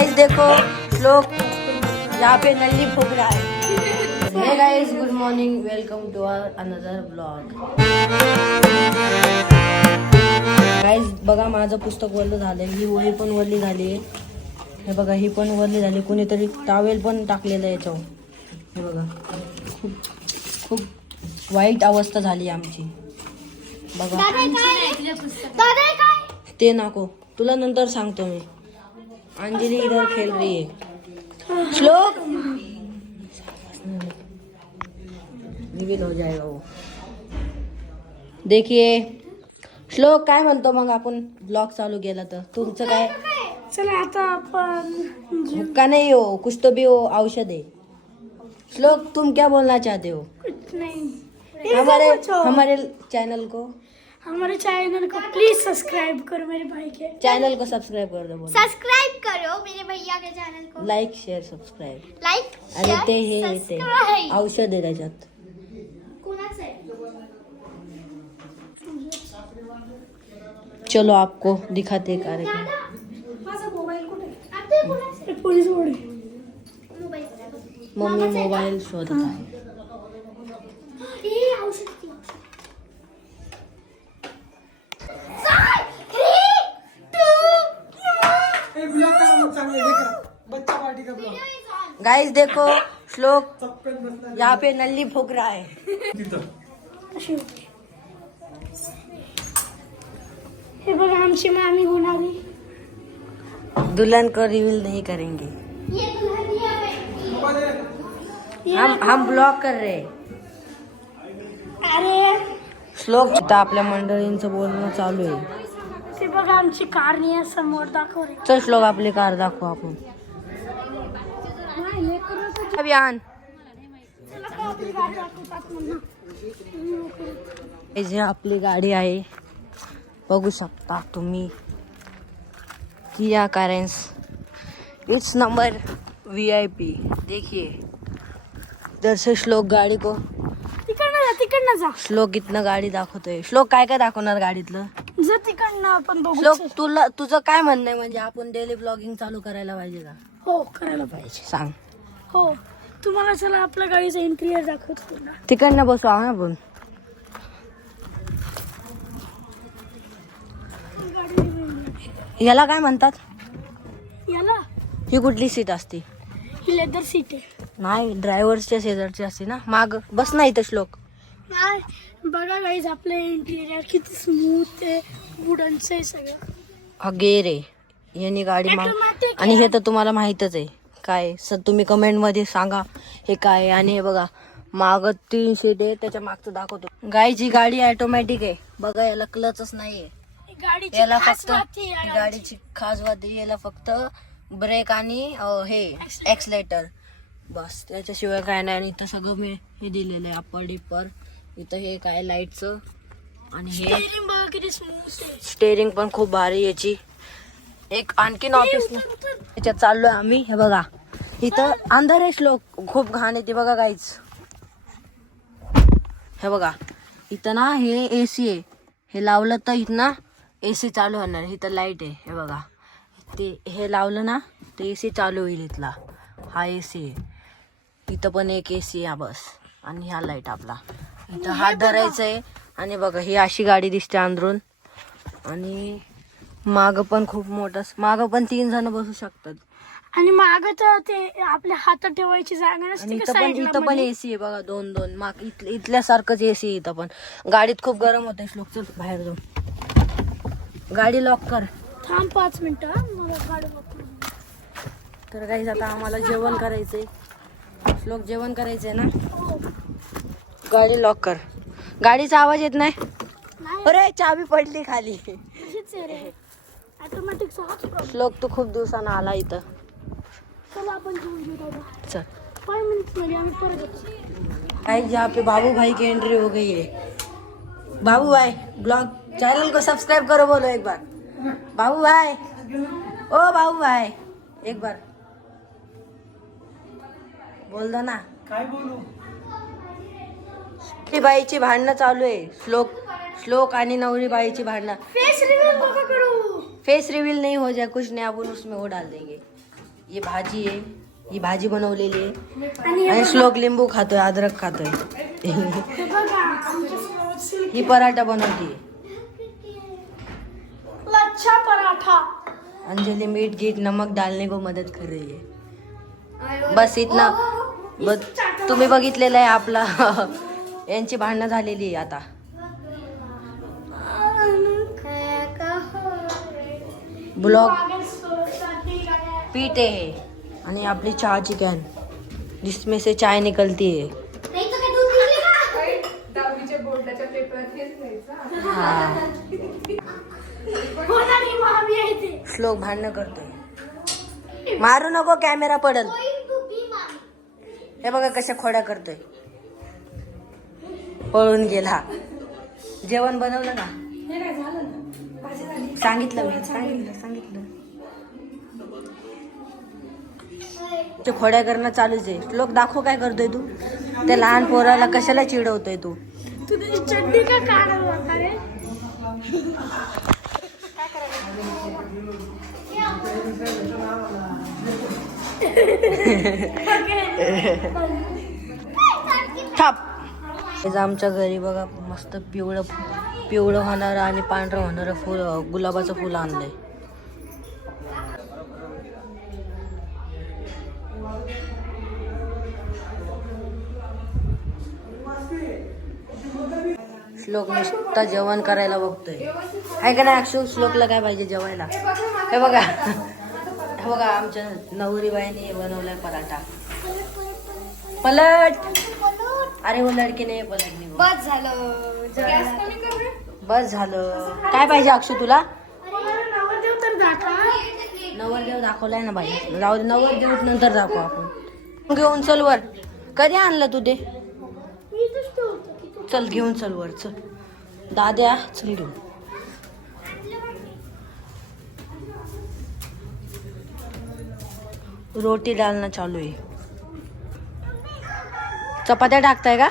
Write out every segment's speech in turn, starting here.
Guys देखो लोग यहाँ पे नल्ली फूक रहा है। Hey guys good morning welcome to our another blog guys बघा माझं पुस्तक वरलं झालं ही वही पण वरली झाली हे बघा ही पण वरली झाली कुणीतरी टावेल पण टाकलेलं आहे याच्यावर. हे बघा खूप खूप वाईट अवस्था झाली आमची. बघा. ते नको तुला नंतर सांगतो मी. अंजली इधर खेल रही है। श्लोक। रिवील हो जाएगा वो। देखिए श्लोक काय म्हणतो मग आपण? ब्लॉग चालू केला तर. तुमचं काय? चला आता आपण हुक्का नहीं हो कुछ तो भी हो औषध. है श्लोक तुम क्या बोलना चाहते हो? कुछ नहीं. हमारे हो। हमारे चैनल को? हमारे चैनल को प्लीज़ सब्सक्राइब करो मेरे भाई के। चैनल को सब्सक्राइब कर दो सब्सक्राइब करो मेरे भैया के चैनल को। लाईक शेअर सबस्क्राईब लाईक आणि ते हे ते औषध आहे त्याच्यात चलो आपको दिखाते कार्यक्रम। मोबाईल कुठे पोलीस बोर्ड। मम्मी मोबाईल शोधत आहे गाइस देखो श्लोक यहाँ पे नल्ली फूक रहा है। हे बघा आमची मामी होणारी. दुल्हन को रिवील नहीं करेंगे। हम हम ब्लॉग कर रहे हैं। अरे. श्लोक इथं आपल्या मंडळींचं बोलणं चालू आहे। ते बघा आमची कार नाही आहे समोर दाखव रे. चल श्लोक आपली कार दाखवू आपण. तर अभियान. हे जे आपली गाडी आहे बघू शकता तुम्ही. Kia Carens it's number V I P देखिए इधर से श्लोक गाडी को तिकडनं जा तिकडनं जा. श्लोक इथनं गाडी दाखवतोय. श्लोक काय काय दाखवणार गाडीतलं? जर तिकडनं आपण बघू. श्लोक तुला तुझं काय म्हणणं आहे? म्हणजे आपण डेली ब्लॉगिंग चालू करायला पाहिजे का? हो करायला पाहिजे. सांग. हो. तुम्हाला चला आपल्या गाडीचा इंटिरियर दाखवतो तुला तिकडनं बसू हा आपण याला काय म्हणतात? याला? ही कुठली सीट असते? ही लेदर सीट आहे. नाही ड्रायव्हरच्या शेजारची असते ना. माग बस ना इथं श्लोक. नाही बघा गाईज आपलं इंटिरियर किती स्मूथ आहे वुडनचं आहे सगळं. गेर आहे यांनी गाडी माग आणि हे तर तुम्हाला माहीतच आहे. काय? सर तुम्ही कमेंटमध्ये सांगा हे काय आणि हे बघा माग तीन सीट आहे त्याच्या मागचं दाखवतो. गायची गाडी ऑटोमॅटिक आहे. बघा याला क्लचच नाही आहे गाडीची याला फक्त गाडीची. खास आहे, याला फक्त ब्रेक आणि हे एक्सलेटर बस त्याच्याशिवाय काय नाही. आणि इथं सगळं मी हे दिलेलं आहे अप्पर डिप्पर इथं हे काय लाईटचं आणि हे स्टेअरिंग पण खूप भारी याची. एक आणखीन ऑफिस त्याच्यात चाललोय आम्ही हे बघा. इथं अंधार आहे श्लोक खूप घाण येते बघा काहीच हे बघा. इथं ना हे ए सी आहे. हे लावलं तर इथं ना ए सी चालू होणार. इथं लाइट आहे. हे बघा. ते हे लावलं ना ते ए सी चालू होईल इथला. हा ए सी आहे. इथं पण एक ए सी आहे बस. आणि हा लाइट आपला. इथं हात धरायचं आहे आणि बघा ही अशी गाडी दिसते अंदरून. आणि माग पण खूप मोठं माग पण तीन जण बसू शकतात. आणि माग तर ते आपल्या हातात ठेवायची जागा आणि नसते इथं पण side ला इथं पण मध्ये? एसी आहे बघा दोन दोन. माग इथल्या इथल्यासारखंच एसी आहे इथं पण. गाडीत खूप गरम होते श्लोक. चल बाहेर जाऊ. गाडी लॉक कर. थांब पाच मिनिटं हा, मला गाडी बघू. तर काही आता आम्हाला जेवण करायचंय. श्लोक जेवण करायचंय ना? हो. गाडी लॉक कर. गाडीचा आवाज येत नाही? नाही. अरे चाबी पडली खाली. अशीच आहे रे. ऑटोमॅटिक हाच प्रॉब्लेम श्लोक तू खूप दिवसानं आला इथं. चला आपण जेवून घेऊ दादा. चल. फाईव्ह मिनिट्समध्ये आम्ही परत येतो. गाइस यहाँ पे बाबू भाई की एंट्री हो गई है बाबू भाई ब्लॉग चैनल को सब्सक्राइब करो बोलो एक बार. बाबू भाई ओ बाबू भाई एक बार. बोल दो ना. काय बोलू? ती बाईची भांडणं चालू आहे. श्लोक श्लोक आणि नवरी बाईची भांडणं फेस रिवील नहीं हो जाए कुछ नहीं अपन उसमें वो डाल देंगे। ही भाजी आहे ही भाजी बनवलेली आहे आणि श्लोक लिंबू खातोय अद्रक खातोय हे। ही पराठा बनवते लच्छा पराठा। अंजली मीठ गीट नमक डालने को मदत कर रही है। बस इतना। बस तुम्ही बघितलेलं आहे आपला। यांची भांडणं झालेली आहे आता। ब्लॉग पीठ आहे हे. आणि आपली चहाची कॅन जिसमें से चाय निकलती है. हा। श्लोक भांडणं करतोय. मारू नको कॅमेरा पडल. कोई बुबी मामी। हे बघा कशा खोड्या करतोय. पळून गेला. जेवण बनवलं का सांगितलं मी सांगितलं. सांगितलं ते खोड्या करणं चालूच आहे. लोक दाखव काय करतोय तू? त्या लहान पोराला कशाला चिडवतोय तू? तू चड्डी का काढत होता रे? थाप आमच्या घरी बघा मस्त पिवळं पिवळं होणारं आणि पांढरं होणारं फुल गुलाबाचं फुल आणलंय. श्लोक नुसता जेवण करायला बघतोय. आहे का नाही अक्षु? श्लोकला काय पाहिजे जेवायला? हे बघा. हे बघा आमच्या नवरीबाईने बनवलाय पराठा. पलट! अरे वो लडकीने पलट बस झालं. बस झालं. काय पाहिजे अक्षु तुला? नवरदेव दाखवलाय ना बाई. जाऊ दे नवरदेव नंतर दाखवू आपण. घेऊन चल वर. कधी आणलं तू ते? चल घेऊन चल वर चल. दाद्या चल घेऊन. रोटी डालणं चालू आहे. चपात्या टाकताय का?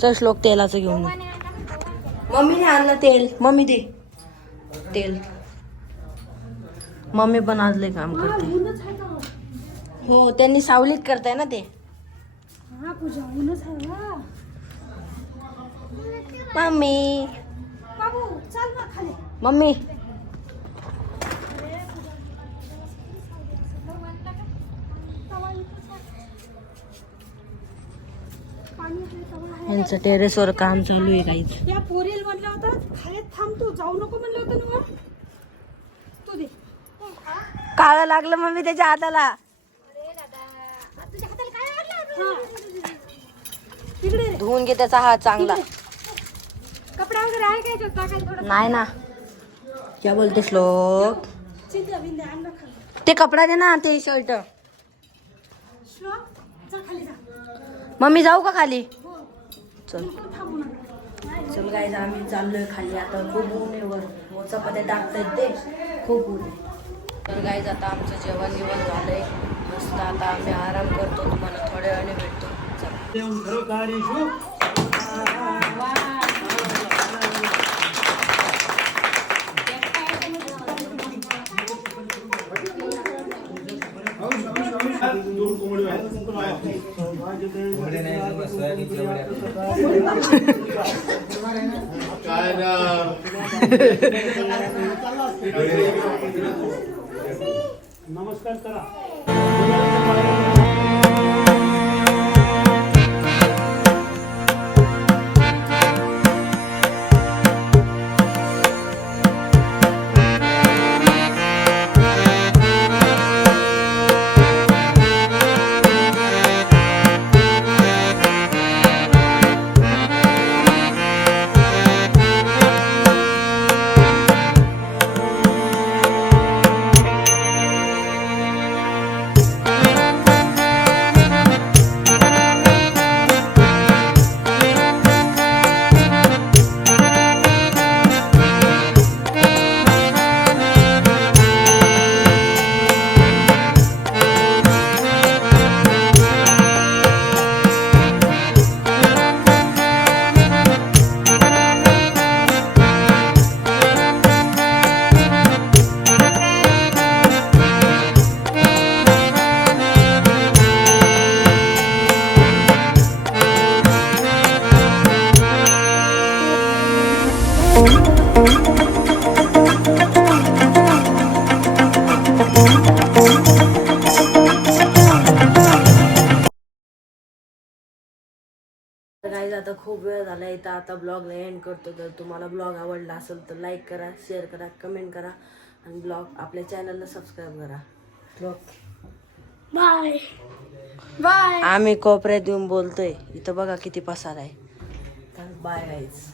चल श्लोक तेलाचं घेऊन. मम्मीने आणलं तेल. मम्मी दे. तेल. मम्मी पण आज लय काम करते. हो त्यांनी सावलीत करताय ना ते. हा मम्मी. मम्मी पाणी आहे यांचं टेरेसवर काम चालू आहे काहीच या पोरील म्हणलं होतं खाली थांब तू जाऊ नको म्हणलं होतं ना वर तू दे. काळं लागलं मम्मी त्याच्या हाताला. हा. तिकडे रे. धुवून घे त्याचा हात चांगला. कपडा वगैरे आहे काय तो टाकायला थोडं नाही ना. क्या बोलते श्लोक? चिंध्या बिंद्या आण ना खाली. ते कपडा दे ना ते शर्ट. श्लोक जा खाली जा. मम्मी जाऊ का खाली? हो. चल. चल काय आम्ही चाललोय खाली. आता खूप ऊन आहे वर वर चपात्या टाकतायत ते. खूप ऊन आहे तर गाईज आता आमचं जेवण जेवण झालंय. मस्त आता आम्ही आराम करतो. तुम्हाला थोड्या वेळाने भेटतो. नमस्कार करा. आता खूप वेळ झाला इथं आता ब्लॉगला एंड करतो. तर तुम्हाला ब्लॉग आवडला असेल तर लाईक करा शेअर करा कमेंट करा. आणि ब्लॉग आपल्या चॅनलला सबस्क्राईब करा. ब्लॉग बाय बाय आम्ही कोपऱ्यात येऊन बोलतोय. इथं बघा किती पसार आहे. तर बाय गाईज